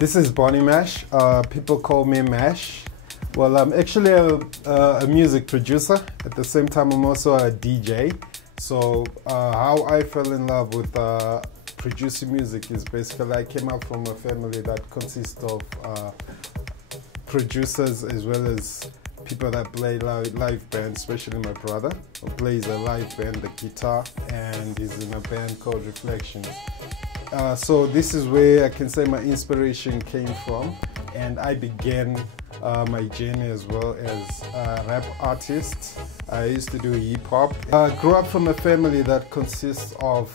This is Bonnie Mash. People call me Mash. Well, I'm actually a music producer. At the same time, I'm also a DJ. So how I fell in love with producing music is basically I came up from a family that consists of producers as well as people that play live bands, especially my brother, who plays a live band, the guitar, and he's in a band called Reflections. So this is where I can say my inspiration came from, and I began my journey as well as a rap artist. I used to do hip hop. I grew up from a family that consists of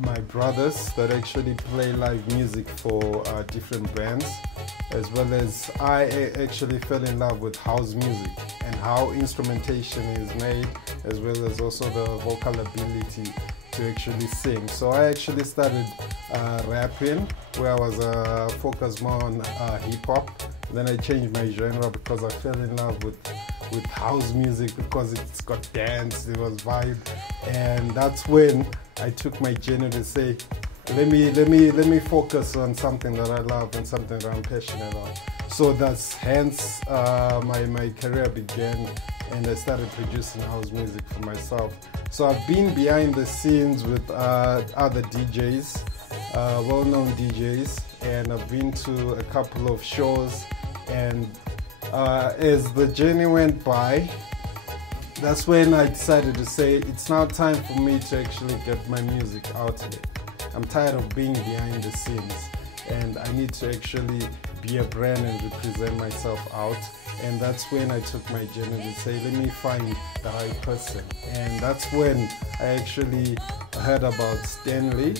my brothers that actually play live music for different bands, as well as I actually fell in love with house music and how instrumentation is made, as well as also the vocal ability to actually sing. So I actually started rapping, where I was focused more on hip hop. Then I changed my genre because I fell in love with house music because it's got dance, it was vibe, and that's when I took my journey to say, let me focus on something that I love and something that I'm passionate on. So that's hence my career began, and I started producing house music for myself. So I've been behind the scenes with other DJs, well-known DJs, and I've been to a couple of shows, and as the journey went by, that's when I decided to say it's now time for me to actually get my music out there. I'm tired of being behind the scenes, and I need to actually be a brand and represent myself out. And that's when I took my journey to say, let me find the right person. And that's when I actually heard about Stanley.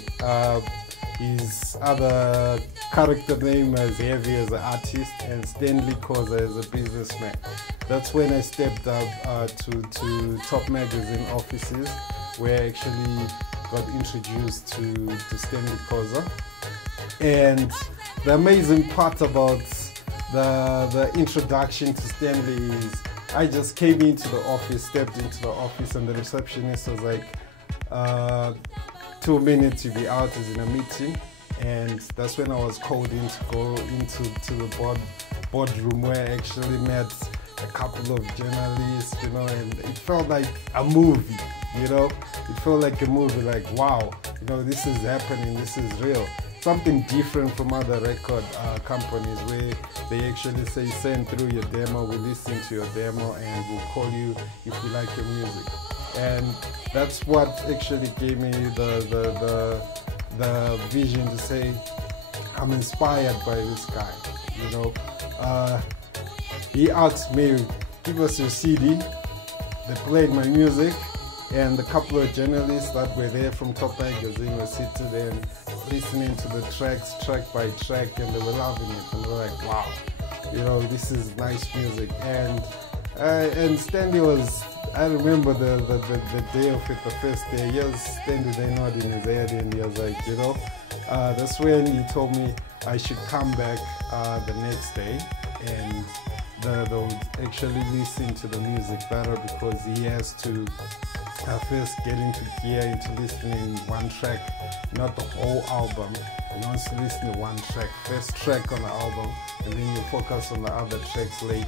His other character name is Heavy as an artist, and Stanley Koza as a businessman. That's when I stepped up to top magazine offices, where I actually got introduced to Stanley Koza. And the amazing part about the introduction to Stanley is I just came into the office, stepped into the office, and the receptionist was like, 2 minutes, you'll be out, is in a meeting. And that's when I was called in to go into the boardroom, where I actually met a couple of journalists, you know, and it felt like a movie, you know. It felt like a movie, like, wow, you know, this is happening, this is real. Something different from other record companies, where they actually say, send through your demo, we'll listen to your demo, and we'll call you if we like your music. And that's what actually gave me the vision to say, I'm inspired by this guy, you know. He asked me, give us your CD. They played my music, and a couple of journalists that were there from Top Magazine were sitting there and listening to the tracks, track by track, and they were loving it, and they were like, wow, you know, this is nice music. And Stanley was, I remember the day of it, the first day, he was standing there nodding his head, and he was like, you know, that's when he told me I should come back the next day, and they would actually listen to the music better, because he has to first get into gear into listening one track, not the whole album. He wants to listen to one track, first track on the album, and then you focus on the other tracks later.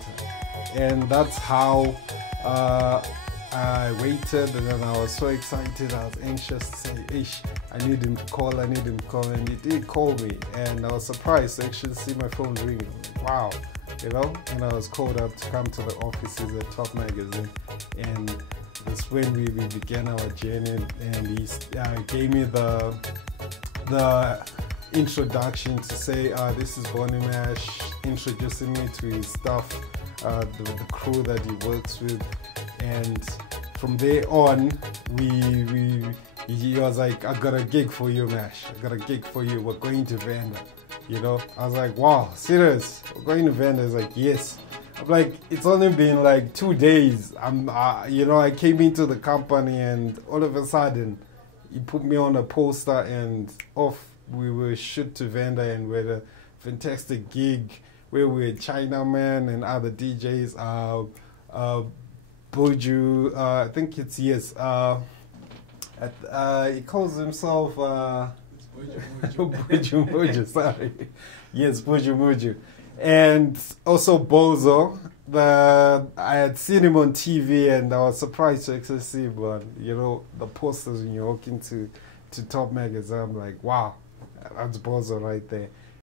And that's how I waited, and then I was so excited, I was anxious to say, ish, I need him to call, and he did call me, and I was surprised to actually see my phone ring. Wow, you know, and I was called up to come to the offices at Top Magazine, and that's when we began our journey, and he gave me the introduction to say, this is Bonnie Mash, introducing me to his stuff, the crew that he works with. And from there on, he was like, I got a gig for you, Mash, I got a gig for you, we're going to Vanda, you know. I was like, wow, serious, we're going to Vanda? He's like, yes. I'm like, it's only been like 2 days. You know, I came into the company, and all of a sudden, he put me on a poster, and off we were shipped to Vanda, and we had a fantastic gig where we had Chinaman and other DJs. Boju, I think it's, yes. He calls himself Buju Muju, sorry. Yes, Buju Muju. And also Bozo. I had seen him on TV and I was surprised to actually see him on, you know, the posters when you walk into Top Magazine. I'm like, wow, that's Bozo right there.